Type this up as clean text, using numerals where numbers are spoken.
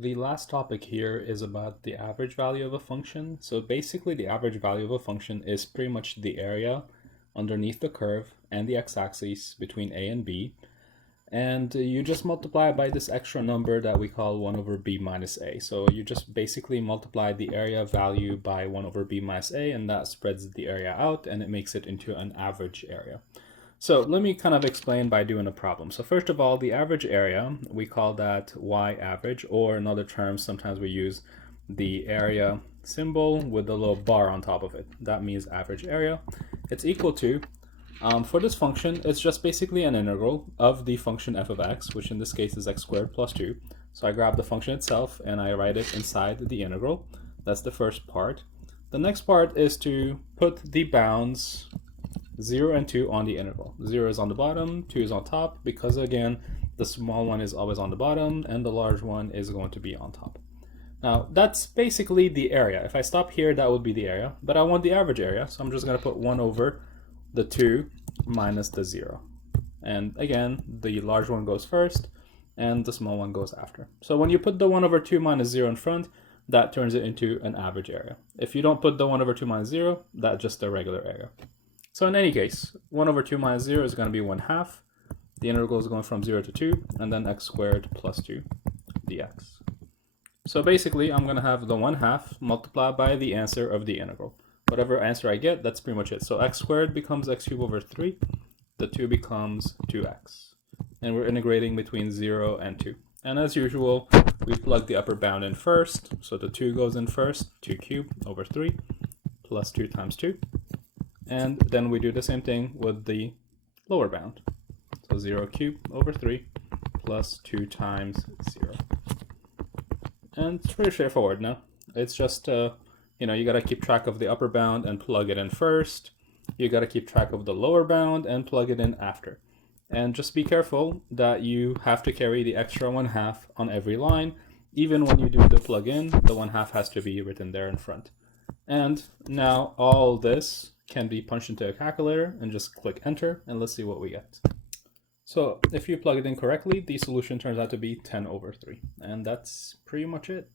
The last topic here is about the average value of a function. So basically the average value of a function is pretty much the area underneath the curve and the x-axis between a and b. And you just multiply by this extra number that we call 1 over b minus a. So you just basically multiply the area value by 1 over b minus a, and that spreads the area out and it makes it into an average area. So let me kind of explain by doing a problem. So first of all, the average area, we call that y average, or in other terms, sometimes we use the area symbol with a little bar on top of it. That means average area. It's equal to, for this function, it's just basically an integral of the function f of x, which in this case is x squared plus 2. So I grab the function itself and I write it inside the integral. That's the first part. The next part is to put the bounds 0 and 2 on the integral. 0 is on the bottom, 2 is on top, because again, the small one is always on the bottom and the large one is going to be on top. Now, that's basically the area. If I stop here, that would be the area, but I want the average area, so I'm just going to put 1 over the 2 minus the 0. And again, the large one goes first and the small one goes after. So when you put the 1 over 2 minus 0 in front, that turns it into an average area. If you don't put the 1 over 2 minus 0, that's just a regular area. So in any case, 1 over 2 minus 0 is going to be 1/2. The integral is going from 0 to 2, and then x squared plus 2 dx. So basically, I'm going to have the 1/2 multiplied by the answer of the integral. Whatever answer I get, that's pretty much it. So x squared becomes x cubed over 3. The 2 becomes 2x. And we're integrating between 0 and 2. And as usual, we plug the upper bound in first. So the 2 goes in first, 2 cubed over 3 plus 2 times 2. And then we do the same thing with the lower bound. So 0 cubed over 3 plus 2 times 0. And it's pretty straightforward now. It's just, you got to keep track of the upper bound and plug it in first. You got to keep track of the lower bound and plug it in after. And just be careful that you have to carry the extra 1/2 on every line. Even when you do the plug in, the 1/2 has to be written there in front. And now all this can be punched into a calculator and just click enter and let's see what we get. So if you plug it in correctly, the solution turns out to be 10 over 3. And that's pretty much it.